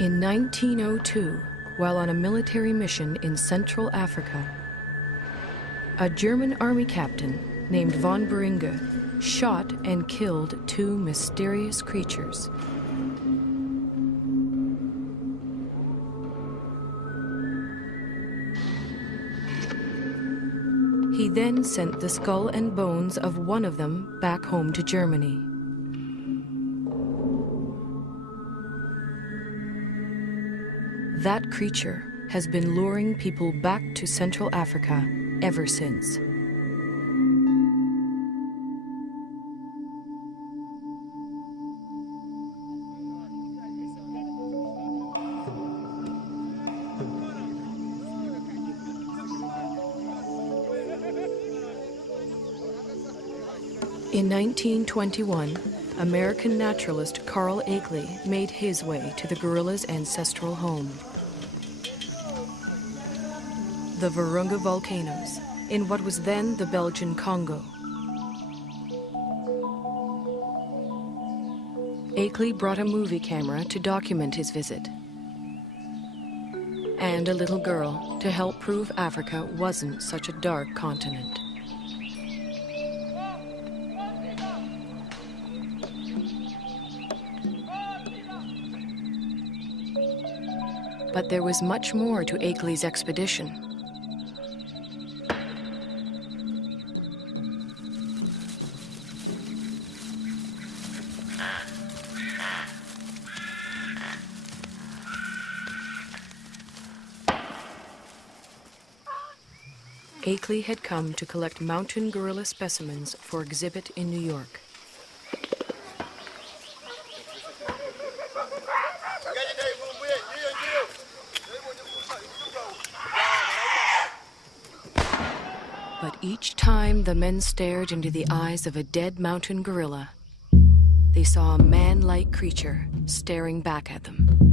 In 1902, while on a military mission in Central Africa, a German army captain named von Beringe shot and killed two mysterious creatures. He then sent the skull and bones of one of them back home to Germany. That creature has been luring people back to Central Africa ever since. In 1921, American naturalist Carl Akeley made his way to the gorilla's ancestral home. The Virunga volcanoes, in what was then the Belgian Congo. Akeley brought a movie camera to document his visit, and a little girl to help prove Africa wasn't such a dark continent. But there was much more to Akeley's expedition. Akeley had come to collect mountain gorilla specimens for exhibit in New York. But each time the men stared into the eyes of a dead mountain gorilla, they saw a man-like creature staring back at them.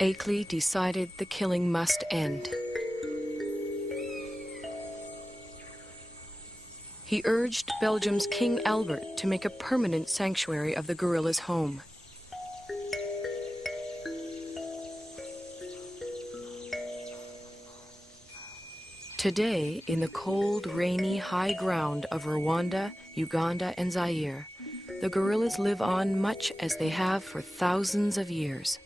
Akeley decided the killing must end. He urged Belgium's King Albert to make a permanent sanctuary of the gorilla's home. Today, in the cold, rainy high ground of Rwanda, Uganda, and Zaire, the gorillas live on much as they have for thousands of years.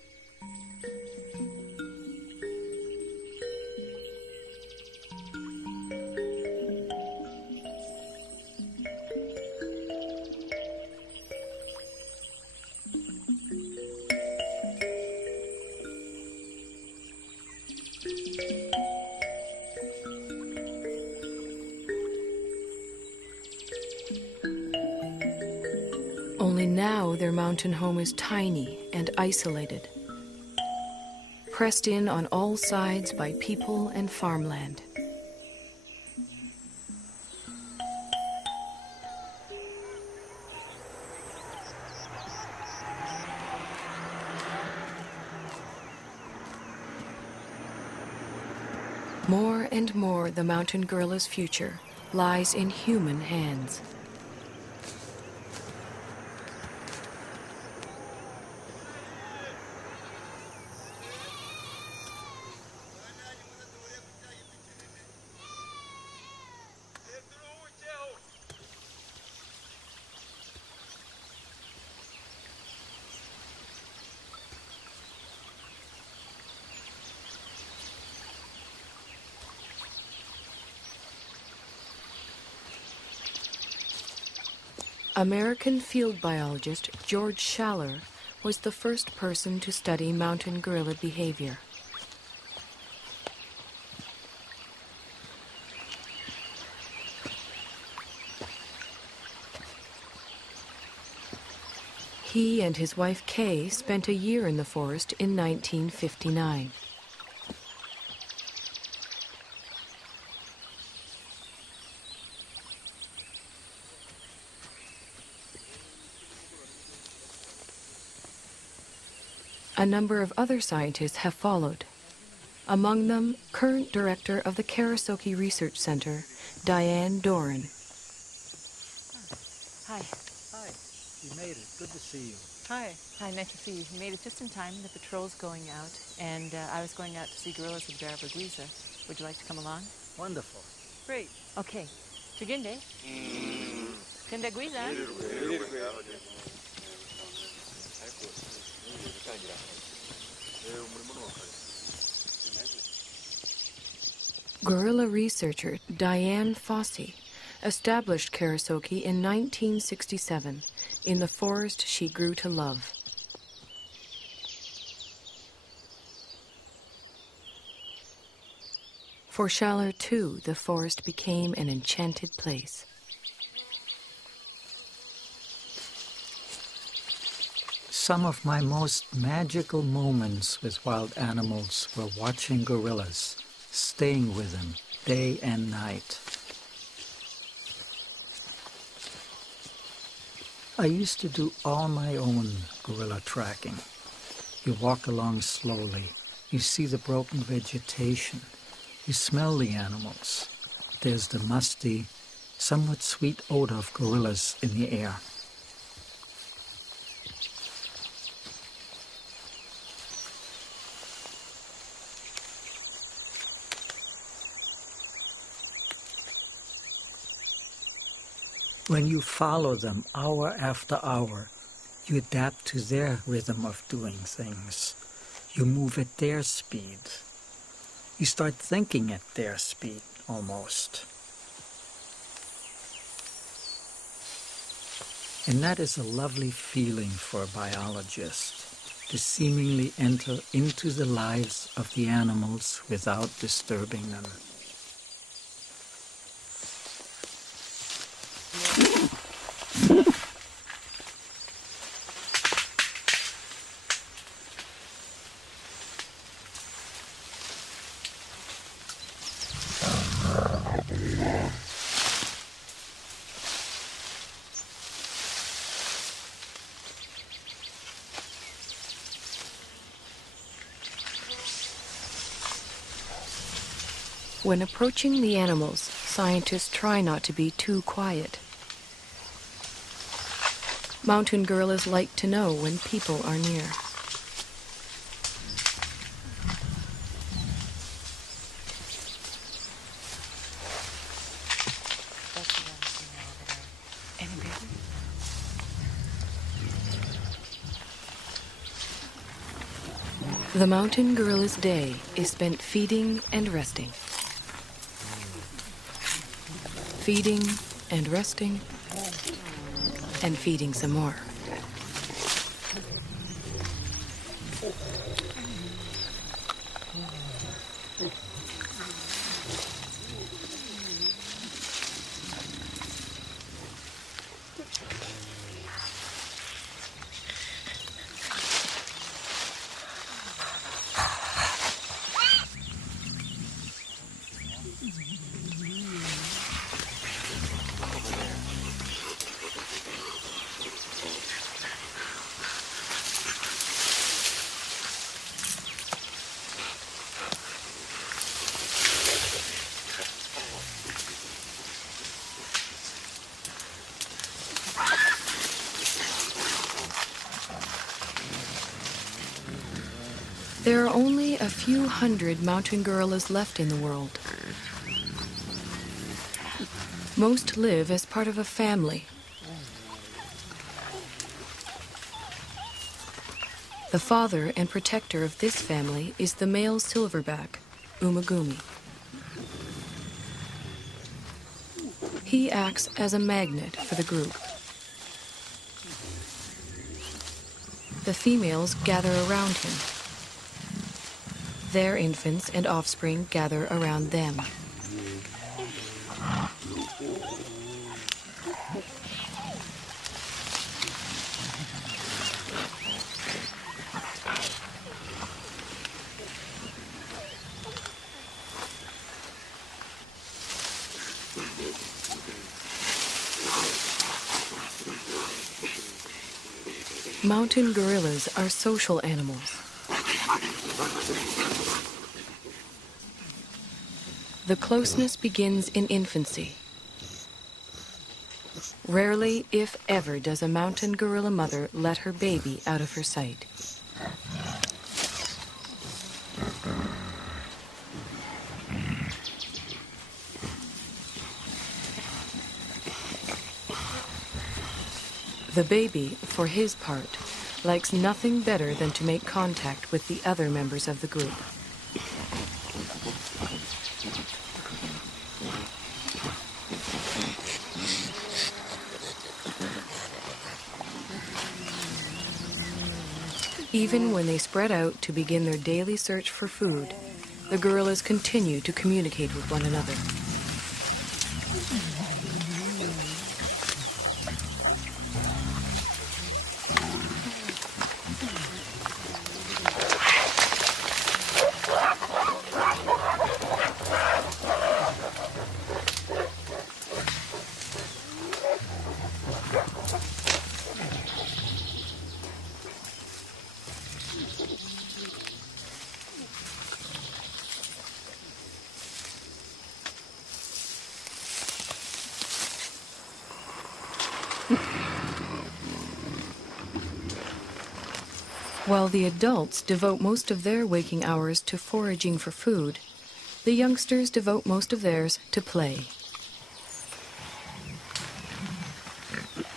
Only now their mountain home is tiny and isolated, pressed in on all sides by people and farmland. More and more, the mountain gorilla's future lies in human hands. American field biologist George Schaller was the first person to study mountain gorilla behavior. He and his wife Kay spent a year in the forest in 1959. A number of other scientists have followed. Among them, current director of the Karasoke Research Center, Diane Doran. Hi. Hi. You made it. Good to see you. Hi. Hi, nice to see you. You made it just in time. The patrol's going out, and I was going out to see gorillas with Barrabaguiza. Would you like to come along? Wonderful. Great. Okay. Tuginde. Kundaguiza. Gorilla researcher Diane Fossey established Karasoke in 1967 in the forest she grew to love. For Schaller, too, the forest became an enchanted place. Some of my most magical moments with wild animals were watching gorillas, staying with them day and night. I used to do all my own gorilla tracking. You walk along slowly, you see the broken vegetation, you smell the animals. There's the musty, somewhat sweet odor of gorillas in the air. When you follow them hour after hour, you adapt to their rhythm of doing things. You move at their speed. You start thinking at their speed, almost. And that is a lovely feeling for a biologist, to seemingly enter into the lives of the animals without disturbing them. When approaching the animals, scientists try not to be too quiet. Mountain gorillas like to know when people are near. The mountain gorilla's day is spent feeding and resting. Feeding and resting, and feeding some more. There are only a few hundred mountain gorillas left in the world. Most live as part of a family. The father and protector of this family is the male silverback, Umagumi. He acts as a magnet for the group. The females gather around him. Their infants and offspring gather around them. Mountain gorillas are social animals. The closeness begins in infancy. Rarely, if ever, does a mountain gorilla mother let her baby out of her sight. The baby, for his part, likes nothing better than to make contact with the other members of the group. Even when they spread out to begin their daily search for food, the gorillas continue to communicate with one another. While the adults devote most of their waking hours to foraging for food, the youngsters devote most of theirs to play.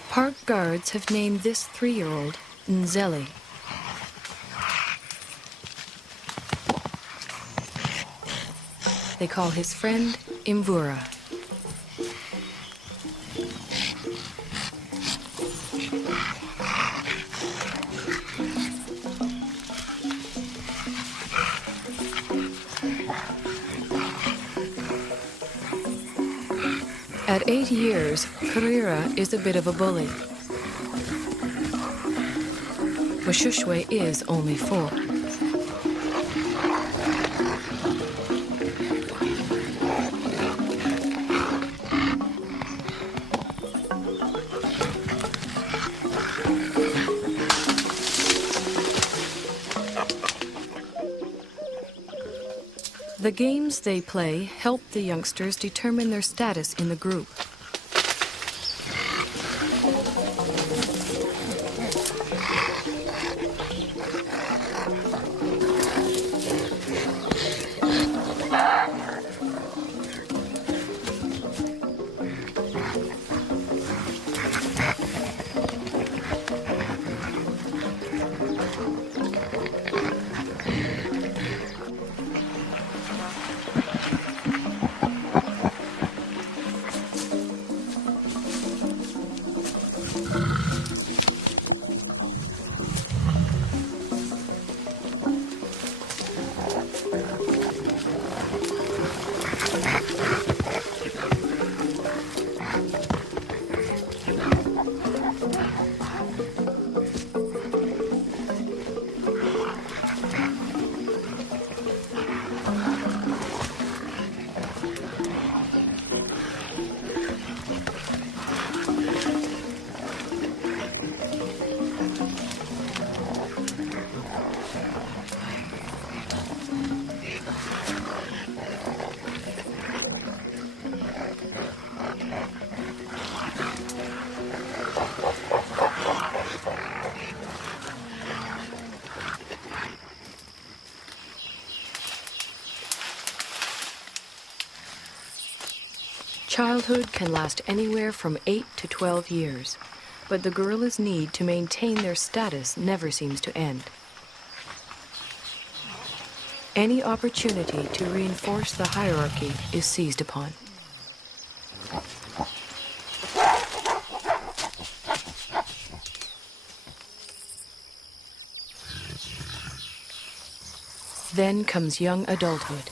Park guards have named this 3-year-old Nzeli. They call his friend Imvura. At 8 years, Karira is a bit of a bully. Washushwe is only 4. The games they play help the youngsters determine their status in the group. Childhood can last anywhere from 8 to 12 years, but the gorillas' need to maintain their status never seems to end. Any opportunity to reinforce the hierarchy is seized upon. Then comes young adulthood.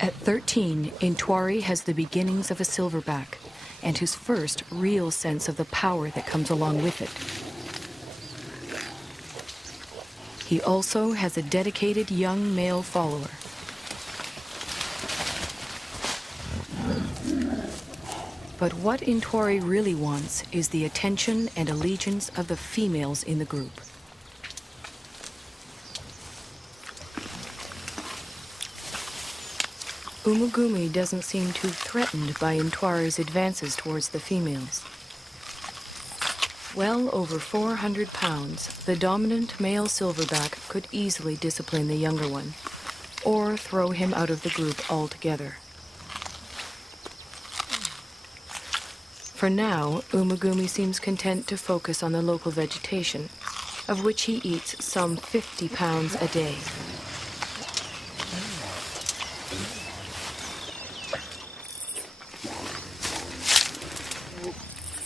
At 13, Intwari has the beginnings of a silverback and his first real sense of the power that comes along with it. He also has a dedicated young male follower. But what Intwari really wants is the attention and allegiance of the females in the group. Umugumi doesn't seem too threatened by Intwari's advances towards the females. Well over 400 pounds, the dominant male silverback could easily discipline the younger one, or throw him out of the group altogether. For now, Umugumi seems content to focus on the local vegetation, of which he eats some 50 pounds a day.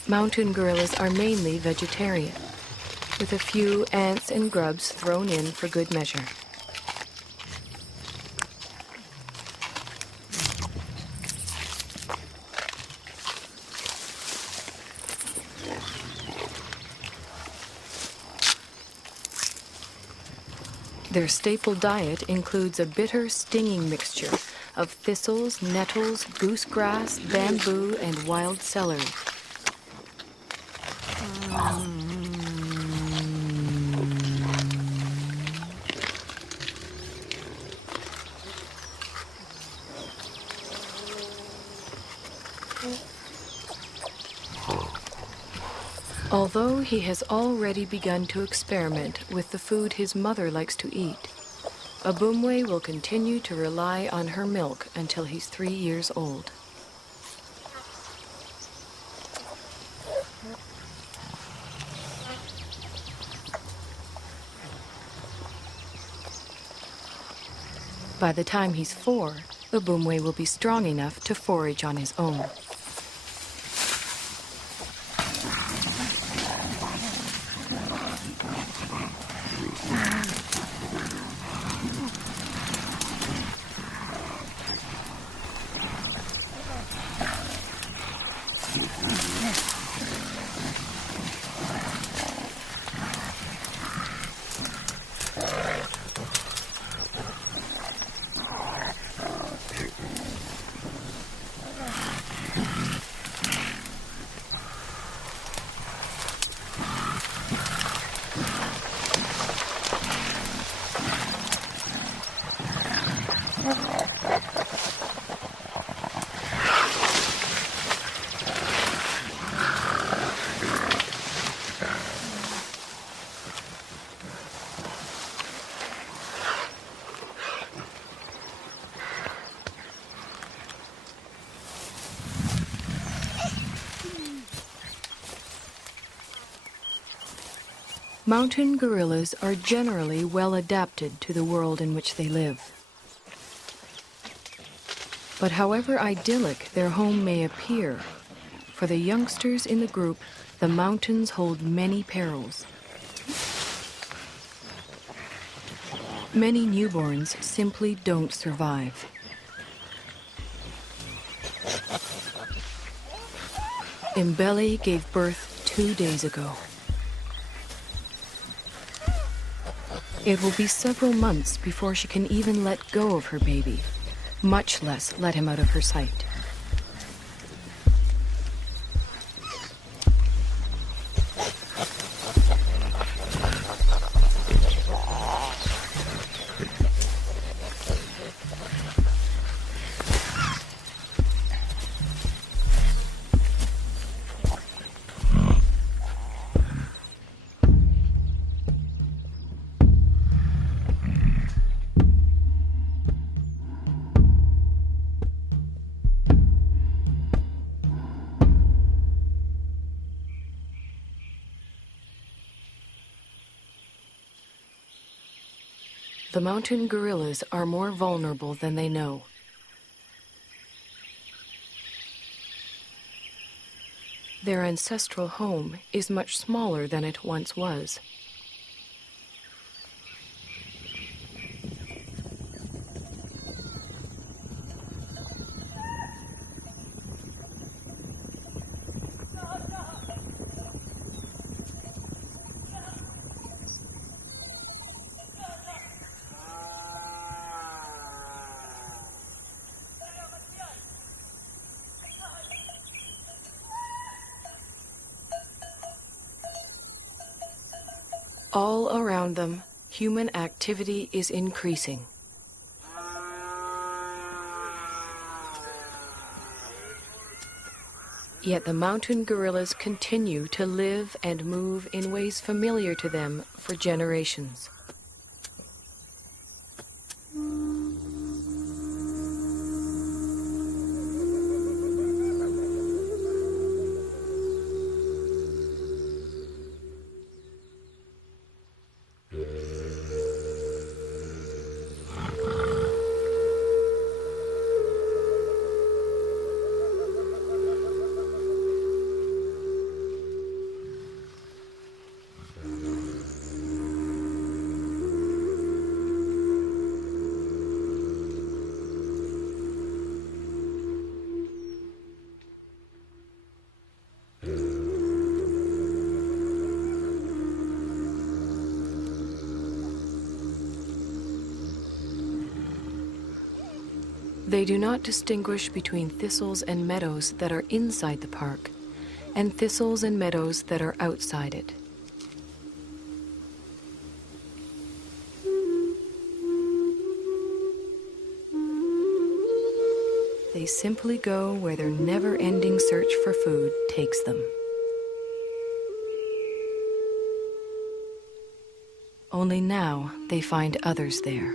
Mountain gorillas are mainly vegetarian, with a few ants and grubs thrown in for good measure. Their staple diet includes a bitter, stinging mixture of thistles, nettles, goosegrass, bamboo, and wild celery. Although he has already begun to experiment with the food his mother likes to eat, Abumwe will continue to rely on her milk until he's 3 years old. By the time he's 4, Abumwe will be strong enough to forage on his own. Mountain gorillas are generally well adapted to the world in which they live. But however idyllic their home may appear, for the youngsters in the group, the mountains hold many perils. Many newborns simply don't survive. Mbele gave birth 2 days ago. It will be several months before she can even let go of her baby, much less let him out of her sight. The mountain gorillas are more vulnerable than they know. Their ancestral home is much smaller than it once was. All around them, human activity is increasing. Yet the mountain gorillas continue to live and move in ways familiar to them for generations. They do not distinguish between thistles and meadows that are inside the park and thistles and meadows that are outside it. They simply go where their never-ending search for food takes them. Only now they find others there.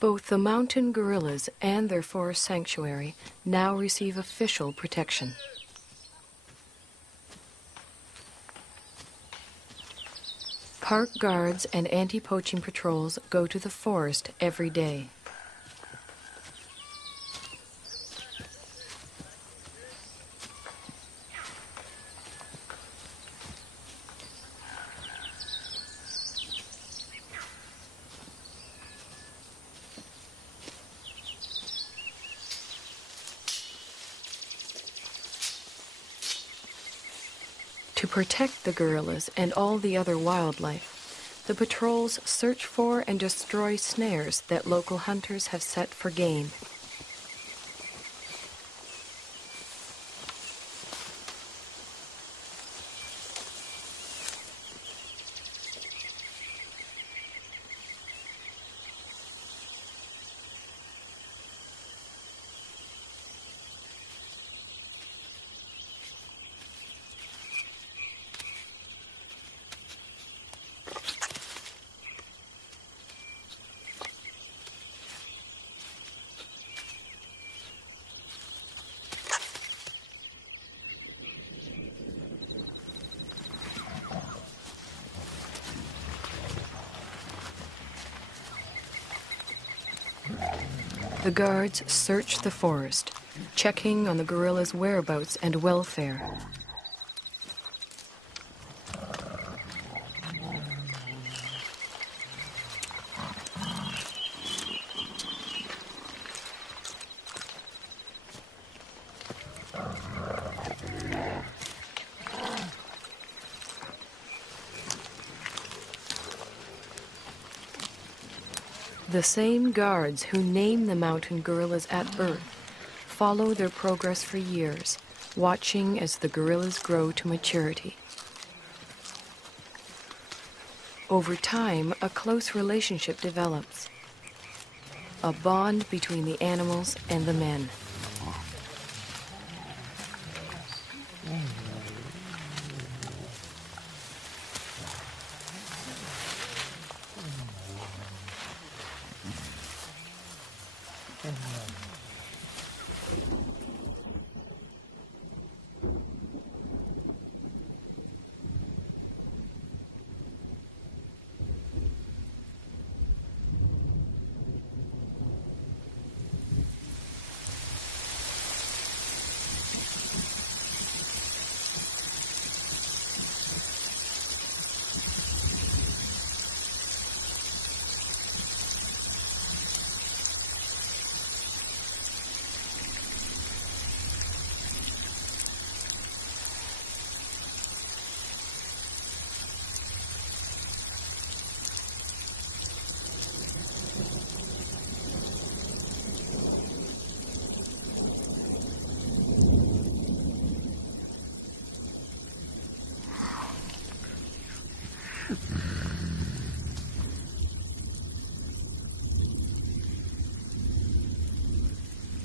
Both the mountain gorillas and their forest sanctuary now receive official protection. Park guards and anti-poaching patrols go to the forest every day. To protect the gorillas and all the other wildlife, the patrols search for and destroy snares that local hunters have set for game. The guards search the forest, checking on the gorillas' whereabouts and welfare. The same guards who name the mountain gorillas at birth follow their progress for years, watching as the gorillas grow to maturity. Over time, a close relationship develops, a bond between the animals and the men.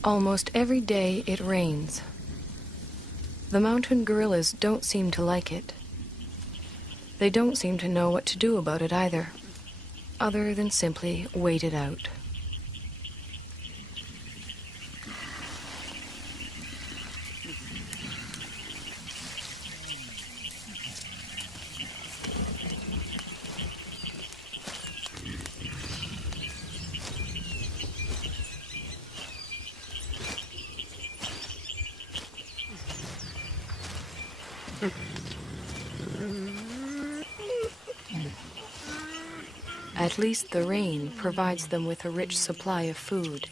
Almost every day it rains. The mountain gorillas don't seem to like it. They don't seem to know what to do about it either, other than simply wait it out. At least the rain provides them with a rich supply of food.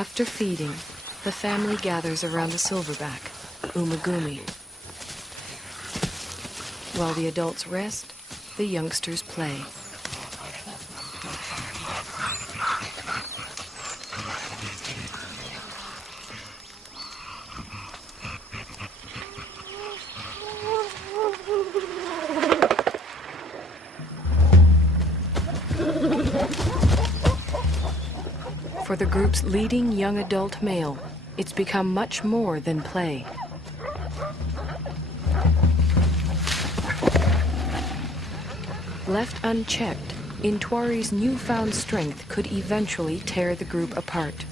After feeding, the family gathers around the silverback, Umagumi. While the adults rest, the youngsters play. For the group's leading young adult male, it's become much more than play. Left unchecked, Intwari's newfound strength could eventually tear the group apart.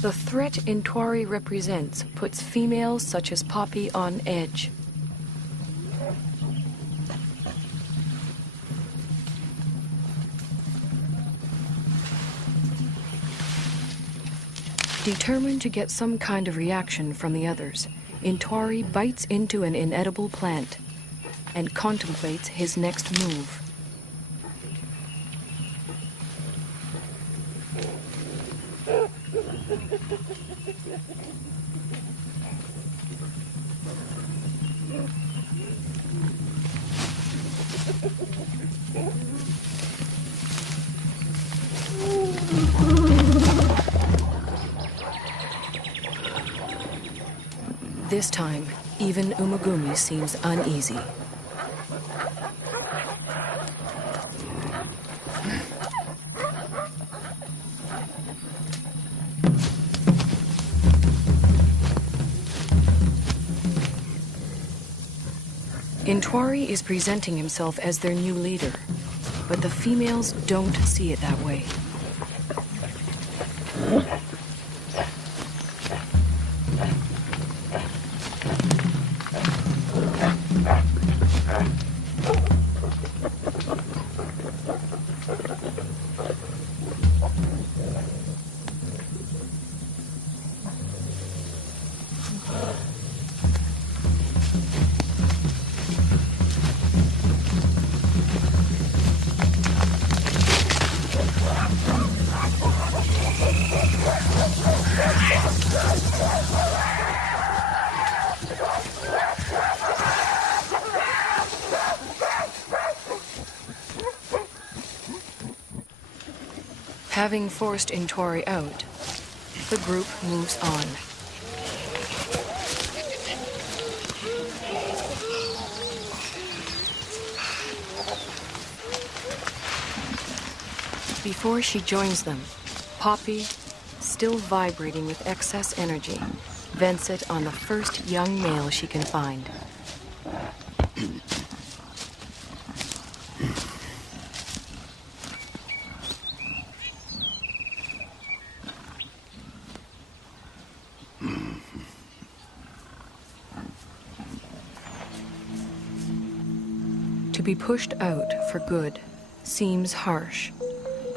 The threat Intwari represents puts females such as Poppy on edge. Determined to get some kind of reaction from the others, Intwari bites into an inedible plant and contemplates his next move. This time, even Umagumi seems uneasy. Intwari is presenting himself as their new leader, but the females don't see it that way. Having forced Intwari out, the group moves on. Before she joins them, Poppy, still vibrating with excess energy, vents it on the first young male she can find. To be pushed out for good seems harsh,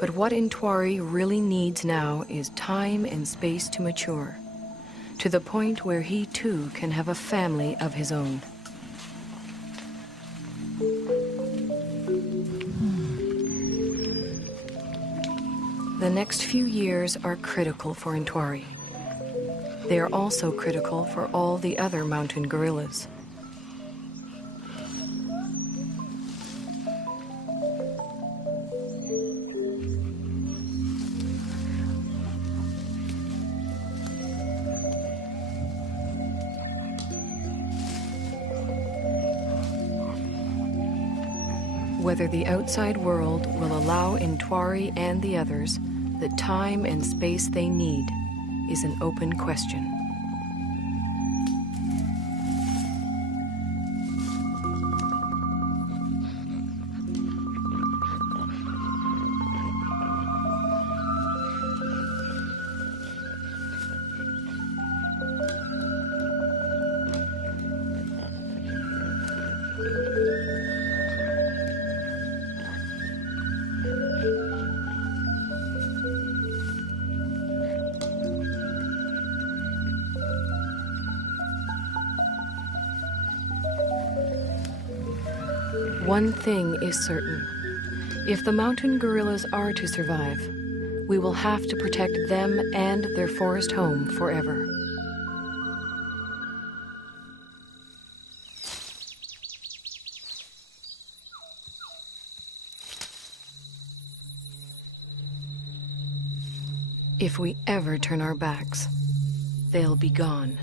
but what Intwari really needs now is time and space to mature, to the point where he too can have a family of his own. The next few years are critical for Intwari. They are also critical for all the other mountain gorillas. Whether the outside world will allow Intwari and the others the time and space they need is an open question. One thing is certain. If the mountain gorillas are to survive, we will have to protect them and their forest home forever. If we ever turn our backs, they'll be gone.